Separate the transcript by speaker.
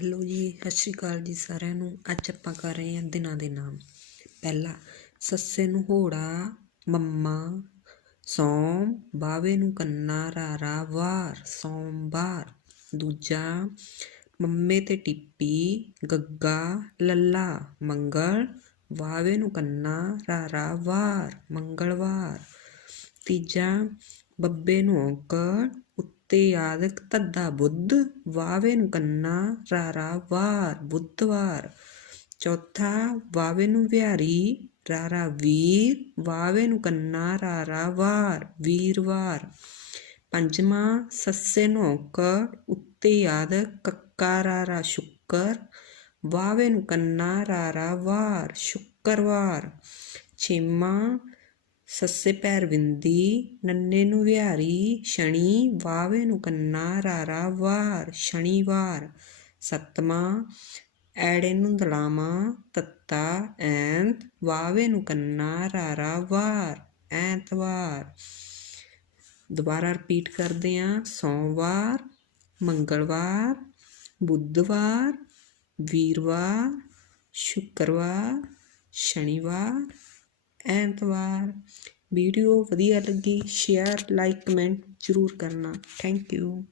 Speaker 1: Hello ਜੀ, ਸਤਿ ਸ਼੍ਰੀ ਅਕਾਲ ਜੀ ਸਾਰਿਆਂ ਨੂੰ। ਅੱਜ ਆਪਾਂ ਕਰ ਰਹੇ ਹਾਂ ਦਿਨਾਂ ਦੇ ਨਾਮ। ਪਹਿਲਾ, ਸੱਸੇ ਨੂੰ ਹੋੜਾ, ਮੰਮਾ, ਸੋਮ, ਬਾਵੇ ਨੂੰ ਕੰਨਾ, ਰਾਰਾ, ਵਾਰ, ਸੋਮਵਾਰ। ਦੂਜਾ, ਮੰਮੇ ਤੇ ਟਿੱਪੀ, ਗੱਗਾ, ਲੱਲਾ, ਮੰਗਲ, ਵਾਵੇ ਨੂੰ ਕੰਨਾ, ਰਾਰਾ, ਵਾਰ, ਮੰਗਲਵਾਰ। ਤੀਜਾ, ਬੱਬੇ ਨੂੰ ਔਂਕੜ ਉੱਤੇ ਯਾਦਕ ਧੱਦਾ ਬੁੱਧ ਵਾਵੇ ਨੂੰ ਕੰਨਾ, ਰਾਰਾ ਵਾਰ ਬੁੱਧਵਾਰ ਚੌਥਾ ਵਾਵੇ ਨੂੰ ਵਿਹਾਰੀ, ਰਾਰਾ ਵੀਰ ਵਾਵੇ ਨੂੰ ਕੰਨਾ, ਰਾਰਾ ਵਾਰ ਵੀਰਵਾਰ ਪੰਜਵਾਂ, ਸੱਸੇ ਨੂੰ ਉੱਤੇ ਯਾਦਕ ਕੱਕਾ, ਰਾਰਾ ਸ਼ੁੱਕਰ ਵਾਵੇ ਨੂੰ ਕੰਨਾ, ਰਾਰਾ ਵਾਰ ਸ਼ੁੱਕਰਵਾਰ ਛੇਵਾਂ ਸੱਸੇ ਪੈਰ ਬਿੰਦੀ ਨੰਨੇ ਨੂੰ ਵਿਹਾਰੀ ਸ਼ਨੀ ਵਾਵੇ ਨੂੰ ਕੰਨਾ, ਰਾਰਾ ਵਾਰ ਸ਼ਨੀਵਾਰ ਸੱਤਵਾਂ, ਐੜੇ ਨੂੰ ਦਲਾਵਾਂ ਤੱਤਾ, ਐਂਤ ਵਾਵੇ ਨੂੰ ਕੰਨਾ, ਰਾਰਾ ਵਾਰ, ਐਤਵਾਰ। ਦੁਬਾਰਾ ਰਿਪੀਟ ਕਰਦੇ ਹਾਂ ਸੋਮਵਾਰ, ਮੰਗਲਵਾਰ, ਬੁੱਧਵਾਰ, ਵੀਰਵਾਰ, ਸ਼ੁੱਕਰਵਾਰ, ਸ਼ਨੀਵਾਰ ਐਤਵਾਰ। ਵੀਡੀਓ ਵਧੀਆ ਲੱਗੀ ਸ਼ੇਅਰ ਲਾਈਕ ਕਮੈਂਟ ਜ਼ਰੂਰ ਕਰਨਾ। Thank you